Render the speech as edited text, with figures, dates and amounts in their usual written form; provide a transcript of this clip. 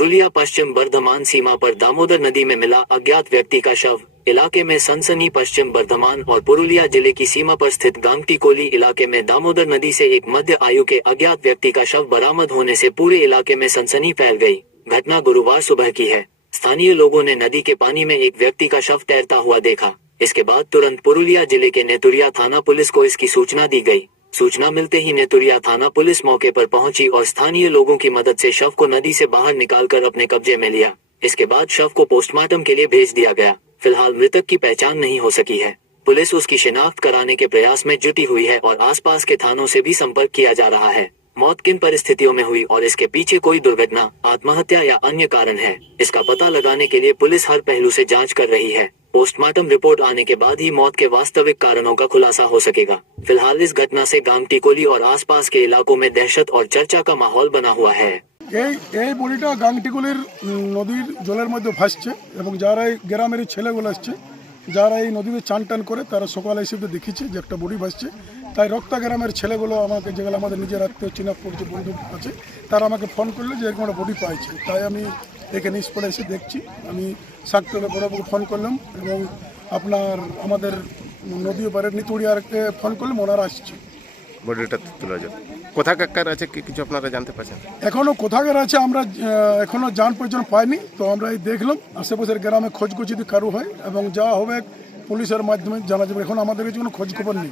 पुरुलिया पश्चिम बर्धमान सीमा पर दामोदर नदी में मिला अज्ञात व्यक्ति का शव। इलाके में सनसनी। पश्चिम बर्धमान और पुरुलिया जिले की सीमा पर स्थित गांगटीकोली इलाके में दामोदर नदी से एक मध्य आयु के अज्ञात व्यक्ति का शव बरामद होने से पूरे इलाके में सनसनी फैल गई। घटना गुरुवार सुबह की है। स्थानीय लोगों ने नदी के पानी में एक व्यक्ति का शव तैरता हुआ देखा। इसके बाद तुरंत पुरुलिया जिले के नेतुरिया थाना पुलिस को इसकी सूचना दी गई। सूचना मिलते ही नेतुरिया थाना पुलिस मौके पर पहुंची और स्थानीय लोगों की मदद से शव को नदी से बाहर निकालकर अपने कब्जे में लिया। इसके बाद शव को पोस्टमार्टम के लिए भेज दिया गया। फिलहाल मृतक की पहचान नहीं हो सकी है। पुलिस उसकी शिनाख्त कराने के प्रयास में जुटी हुई है और आसपास के थानों से भी संपर्क किया जा रहा है। मौत किन परिस्थितियों में हुई और इसके पीछे कोई दुर्घटना, आत्महत्या या अन्य कारण है, इसका पता लगाने के लिए पुलिस हर पहलू से जांच कर रही है। पोस्टमार्टम रिपोर्ट आने के बाद ही मौत के वास्तविक कारणों का खुलासा हो सकेगा। फिलहाल इस घटना से गांगटीकोली और आसपास के इलाकों में दहशत और चर्चा का माहौल बना हुआ है। এই বডিটা গাংটিকুলির নদীর জলের মধ্যে ভাসছে এবং যারা এই গ্রামের ছেলেগুলো আসছে, যারা এই নদীতে চান টান করে, তারা সকালে এসে দেখেছে যে একটা বডি ভাসছে। তাই রক্তা গ্রামের ছেলেগুলো আমাকে, যেগুলো আমাদের নিজের আত্মীয় চিনা পরিচিত বন্ধু আছে, তারা আমাকে ফোন করলো যে এরকম একটা বডি পাইছে। তাই আমি এখানে স্পটে এসে দেখছি। আমি সাক্তলে বড়বাবুকে ফোন করলাম এবং আপনার আমাদের নদী পাড়ের নিতুড়িয়ারকে ফোন করলাম, ওনারা আসছে। বডিটা তোলা যাবে কোথাকার আছে কিছু আপনারা জানতে পারছেন? এখনো কোথাকার আছে আমরা এখনো জান পর্যন্ত পাইনি। তো আমরা এই দেখলাম আশেপাশের গ্রামে খোঁজ যদি কারো হয় এবং যা হবে পুলিশের মাধ্যমে জানা যাবে। এখন আমাদের কাছে কোনো খোঁজ খবর নেই।